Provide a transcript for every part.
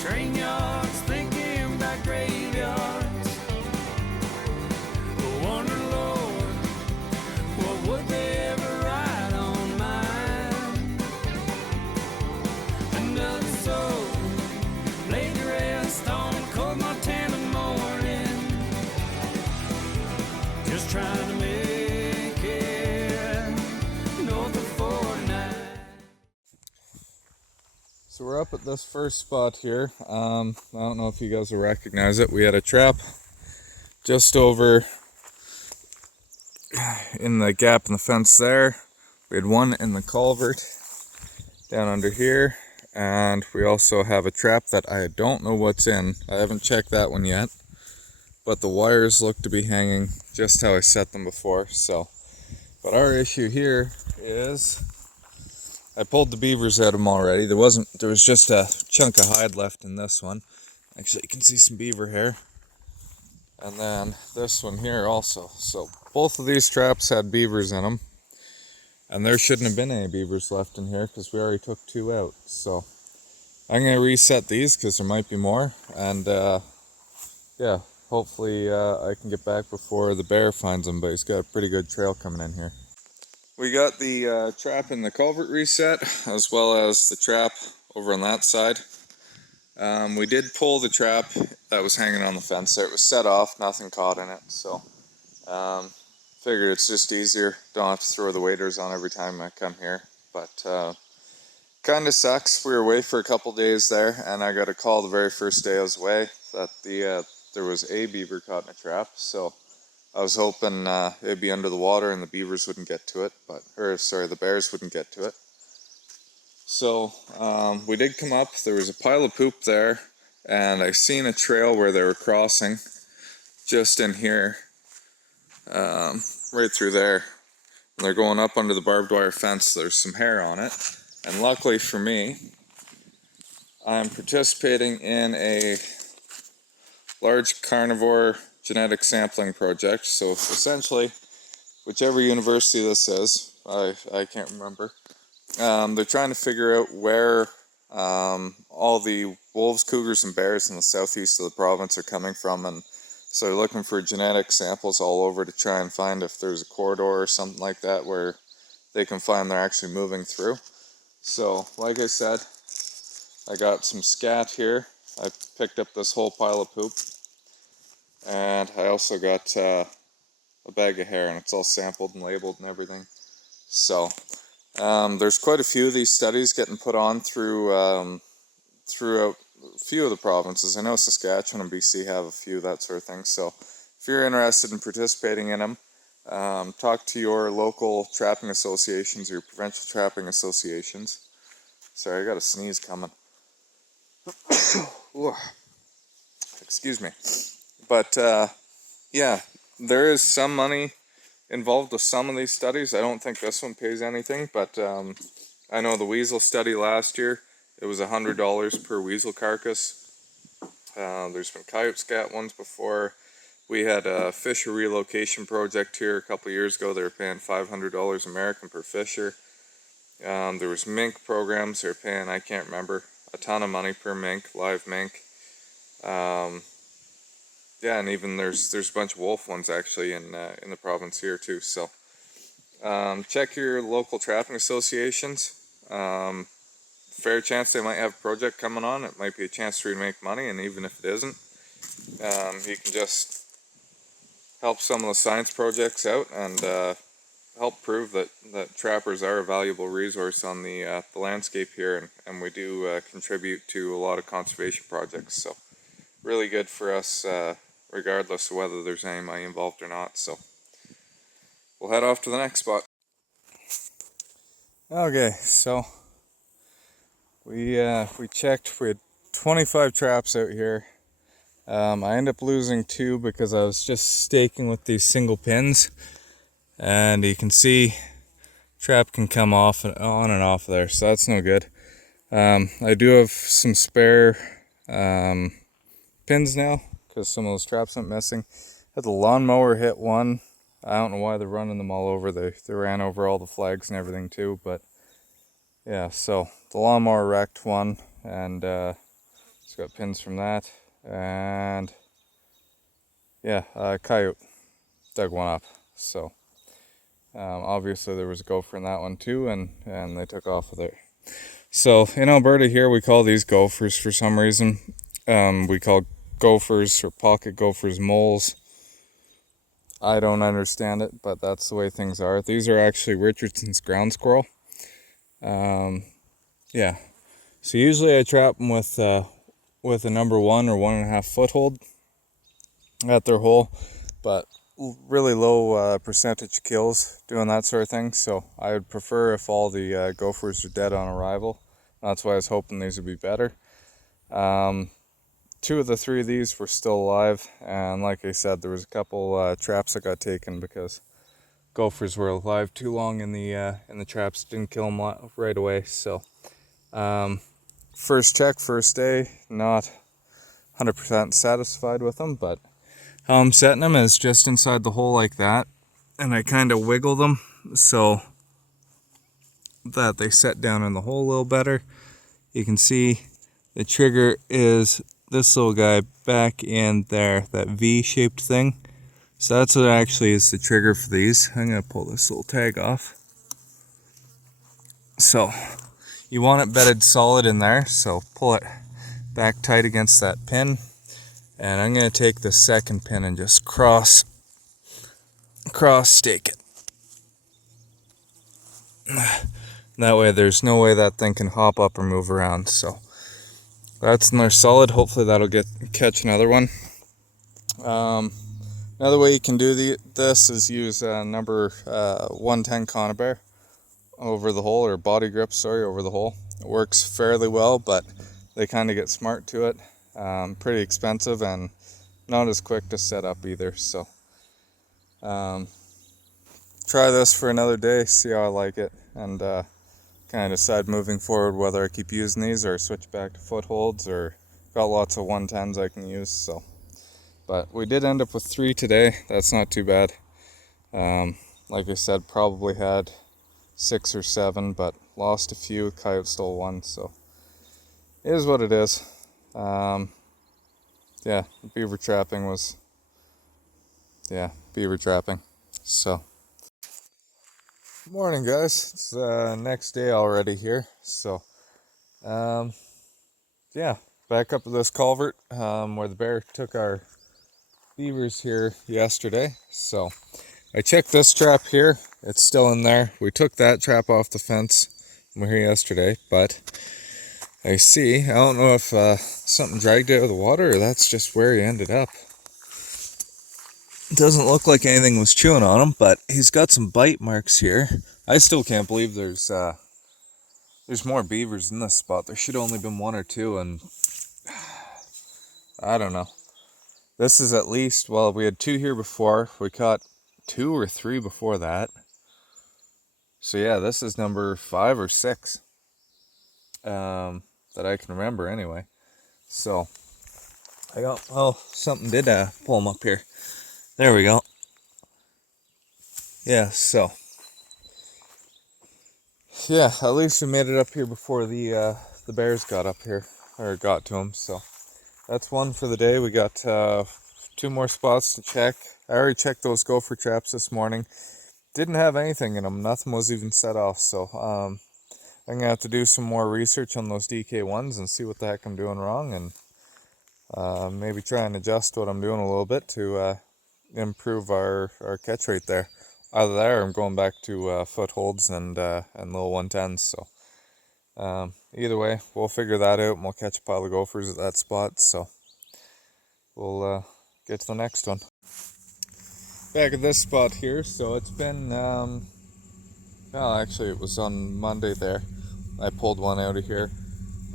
train yards, thinking about graveyards. I wonder, Lord, what would they ever write on mine? Another soul laid to rest on a cold Montana morning, just trying to make it north of 49. So we're up at this first spot here. I don't know if you guys will recognize it. We had a trap just over in the gap in the fence there. We had one in the culvert down under here, and we also have a trap that I don't know what's in. I haven't checked that one yet, but the wires look to be hanging just how I set them before. So, but our issue here is I pulled the beavers out of them already. There was just a chunk of hide left in this one. Actually, you can see some beaver hair. And then this one here also. So both of these traps had beavers in them. And there shouldn't have been any beavers left in here because we already took 2 out. So I'm going to reset these because there might be more. And yeah, hopefully I can get back before the bear finds them. But he's got a pretty good trail coming in here. We got the trap in the culvert reset, as well as the trap over on that side. We did pull the trap that was hanging on the fence there. It was set off, nothing caught in it, so figured it's just easier. Don't have to throw the waders on every time I come here. But kind of sucks. We were away for a couple days there, and I got a call the very first day I was away that there was a beaver caught in a trap. So I was hoping it'd be under the water and the beavers wouldn't get to it, the bears wouldn't get to it. So we did come up. There was a pile of poop there, and I seen a trail where they were crossing, just in here, right through there. And they're going up under the barbed wire fence. There's some hair on it, and luckily for me, I'm participating in a large carnivore genetic sampling project. So essentially, whichever university this is, I can't remember, they're trying to figure out where all the wolves, cougars, and bears in the southeast of the province are coming from, and so they're looking for genetic samples all over to try and find if there's a corridor or something like that where they can find they're actually moving through. So like I said, I got some scat here. I picked up this whole pile of poop. And I also got a bag of hair, and it's all sampled and labeled and everything. So there's quite a few of these studies getting put on throughout a few of the provinces. I know Saskatchewan and BC have a few, that sort of thing. So if you're interested in participating in them, talk to your local trapping associations or your provincial trapping associations. Sorry, I got a sneeze coming. Excuse me. But yeah, there is some money involved with some of these studies. I don't think this one pays anything, but I know the weasel study last year, it was $100 per weasel carcass. There's been coyote scat ones before. We had a fisher relocation project here a couple years ago. They were paying $500 American per fisher. There was mink programs. They were paying, I can't remember, a ton of money per mink, live mink. Yeah, and even there's a bunch of wolf ones actually in the province here too. So check your local trapping associations. Fair chance they might have a project coming on. It might be a chance for you to make money, and even if it isn't, you can just help some of the science projects out and help prove that trappers are a valuable resource on the landscape here, and we do contribute to a lot of conservation projects. So really good for us, regardless of whether there's any money involved or not. So we'll head off to the next spot. Okay, so we checked. We had 25 traps out here. I ended up losing 2 because I was just staking with these single pins, and you can see trap can come off and on and off there, so that's no good. I do have some spare pins now because some of those traps went missing. Had the lawnmower hit one. I don't know why they're running them all over. They ran over all the flags and everything too, but yeah, so the lawnmower wrecked one. and it's got pins from that. And yeah, coyote dug one up. So obviously there was a gopher in that one too, and they took off with it. So in Alberta here, we call these gophers for some reason. We call gophers or pocket gophers moles. I don't understand it, but that's the way things are. These are actually Richardson's ground squirrel. Yeah. So usually I trap them with a number 1 or 1.5 foot hold at their hole, but really low percentage kills doing that sort of thing. So I would prefer if all the gophers are dead on arrival. That's why I was hoping these would be better. 2 of the 3 of these were still alive, and like I said, there was a couple traps that got taken because gophers were alive too long in the traps. Didn't kill them right away. So first check, first day, not 100% satisfied with them, but how I'm setting them is just inside the hole like that, and I kind of wiggle them so that they set down in the hole a little better. You can see the trigger is this little guy back in there, that V-shaped thing. So that's what actually is the trigger for these. I'm going to pull this little tag off. So you want it bedded solid in there, so pull it back tight against that pin. And I'm going to take the second pin and just cross stake it. That way there's no way that thing can hop up or move around. So that's in there solid. Hopefully that'll catch another one. Another way you can do this is use number 110 conibear over the hole, or body grip, sorry, over the hole. It works fairly well, but they kind of get smart to it. Pretty expensive and not as quick to set up either. So try this for another day, see how I like it, and kind of decide moving forward whether I keep using these or switch back to footholds, or got lots of 110s I can use. So, but we did end up with 3 today. That's not too bad. Like I said, probably had 6 or 7, but lost a few. Coyote stole 1, so it is what it is. Yeah, beaver trapping was, beaver trapping. So morning, guys. It's next day already here. So yeah, back up to this culvert where the bear took our beavers here yesterday. So I checked this trap here. It's still in there. We took that trap off the fence when we were here yesterday, but I don't know if something dragged it out of the water, or that's just where he ended up. It doesn't look like anything was chewing on him, but he's got some bite marks here. I still can't believe there's more beavers in this spot. There should only been 1 or 2, and I don't know. This is at least, well, we had 2 here before. We caught 2 or 3 before that. So yeah, this is number 5 or 6 that I can remember anyway. So something did pull him up here. There we go. Yeah, so yeah, at least we made it up here before the bears got up here, or got to him. So that's 1 for the day. We got 2 more spots to check. I already checked those gopher traps this morning. Didn't have anything in them. Nothing was even set off. So I'm gonna have to do some more research on those DK-1s and see what the heck I'm doing wrong, and maybe try and adjust what I'm doing a little bit to improve our catch rate there. Either that, or I'm going back to footholds and little 110s. So either way, we'll figure that out, and we'll catch a pile of gophers at that spot. So we'll get to the next one. Back at this spot here. So it's been well, actually it was on Monday there. I pulled one out of here,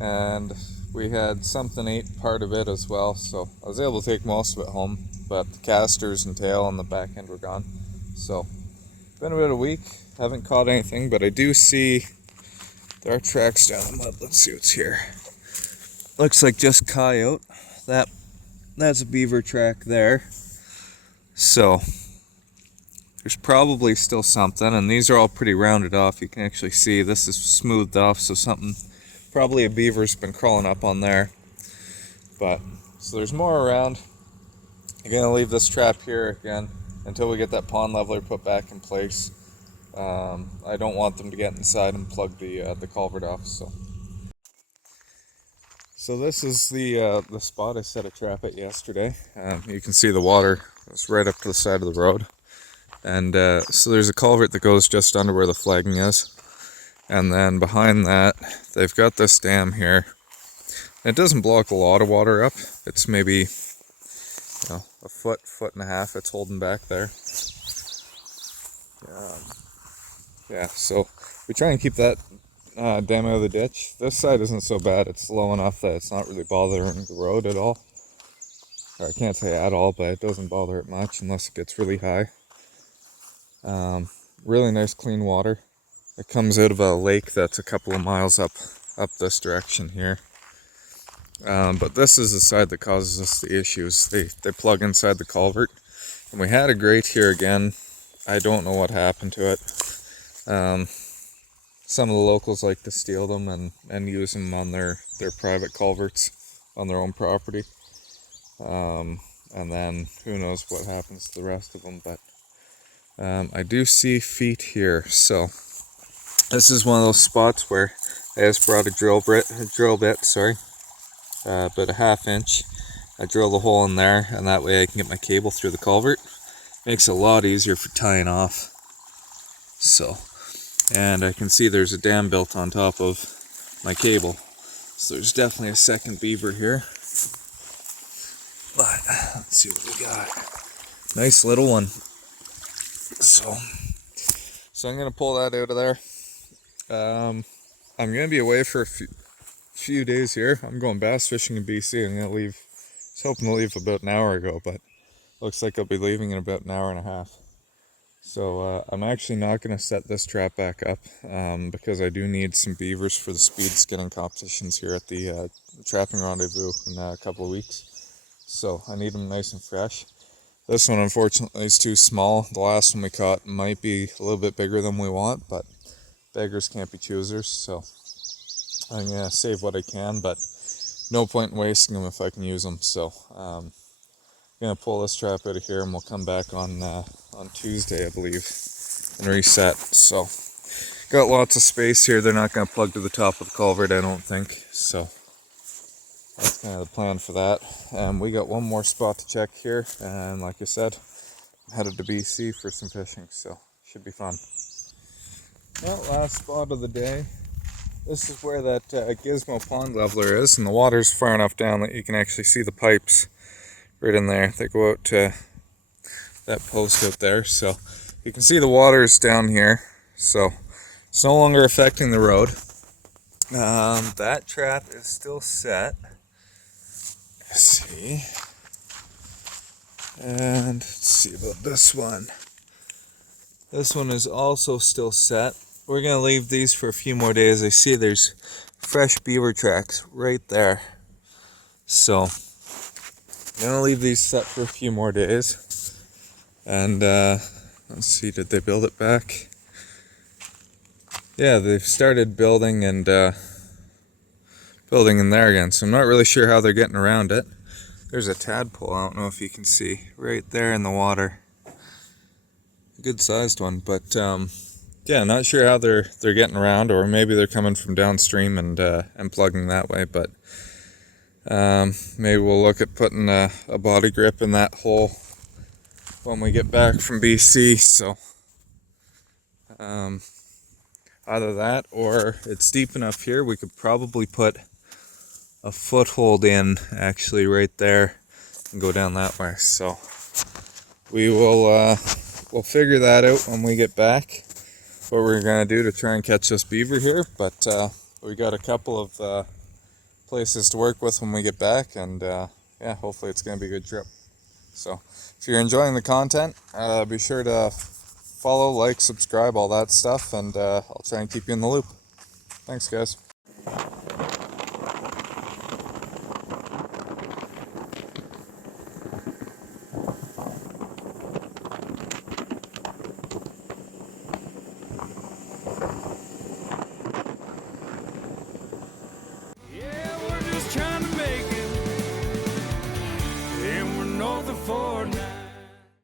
and we had something ate part of it as well. So I was able to take most of it home, but the casters and tail and the back end were gone. So been about a week, haven't caught anything, but I do see there are tracks down the mud. Let's see what's here. Looks like just coyote. That's a beaver track there. So there's probably still something, and these are all pretty rounded off. You can actually see this is smoothed off, so something Probably a beaver's been crawling up on there. But, so there's more around. I'm going to leave this trap here again until we get that pond leveler put back in place. I don't want them to get inside and plug the culvert off. So this is the spot I set a trap at yesterday. You can see the water is right up to the side of the road. And so there's a culvert that goes just under where the flagging is. And then behind that, they've got this dam here. It doesn't block a lot of water up. It's maybe a foot and a half it's holding back there. Yeah, so we try and keep that dam out of the ditch. This side isn't so bad. It's low enough that it's not really bothering the road at all. Or I can't say at all, but it doesn't bother it much unless it gets really high. Really nice clean water. It comes out of a lake that's a couple of miles up this direction here. But this is the side that causes us the issues. They plug inside the culvert. And we had a grate here again. I don't know what happened to it. Some of the locals like to steal them and use them on their private culverts on their own property. And then who knows what happens to the rest of them. But I do see feet here. So this is one of those spots where I just brought a drill bit, about a ½ inch. I drill the hole in there, and that way I can get my cable through the culvert. Makes it a lot easier for tying off. So, and I can see there's a dam built on top of my cable. So there's definitely a second beaver here. But let's see what we got. Nice little one. So I'm gonna pull that out of there. I'm gonna be away for a few days here. I'm going bass fishing in BC. I'm gonna leave. I was hoping to leave about an hour ago, but looks like I'll be leaving in about an hour and a half. So I'm actually not gonna set this trap back up because I do need some beavers for the speed skinning competitions here at the trapping rendezvous in a couple of weeks. So I need them nice and fresh. This one unfortunately is too small. The last one we caught might be a little bit bigger than we want, but beggars can't be choosers, so I'm gonna save what I can, but no point in wasting them if I can use them. So I'm gonna pull this trap out of here and we'll come back on Tuesday, I believe, and reset. So got lots of space here. They're not gonna plug to the top of the culvert, I don't think. So that's kind of the plan for that. We got one more spot to check here, and like I said, I'm headed to BC for some fishing, so should be fun. Well, last spot of the day. This is where that gizmo pond leveler is, and the water's far enough down that you can actually see the pipes right in there. They go out to that post out there, so you can see the water's down here, so it's no longer affecting the road. That trap is still set. Let's see. And let's see about this one. This one is also still set. We're going to leave these for a few more days. I see there's fresh beaver tracks right there. So, I'm going to leave these set for a few more days. And, let's see, did they build it back? Yeah, they've started building and, building in there again. So I'm not really sure how they're getting around it. There's a tadpole, I don't know if you can see, right there in the water. A good sized one, but, yeah, not sure how they're getting around, or maybe they're coming from downstream and plugging that way. But maybe we'll look at putting a body grip in that hole when we get back from BC. So either that, or it's deep enough here we could probably put a foothold in actually right there and go down that way. So we will we'll figure that out when we get back, what we're gonna do to try and catch this beaver here. But we got a couple of places to work with when we get back, and yeah, hopefully it's gonna be a good trip. So if you're enjoying the content, be sure to follow, like, subscribe, all that stuff, and I'll try and keep you in the loop. Thanks, guys. Rutherford now.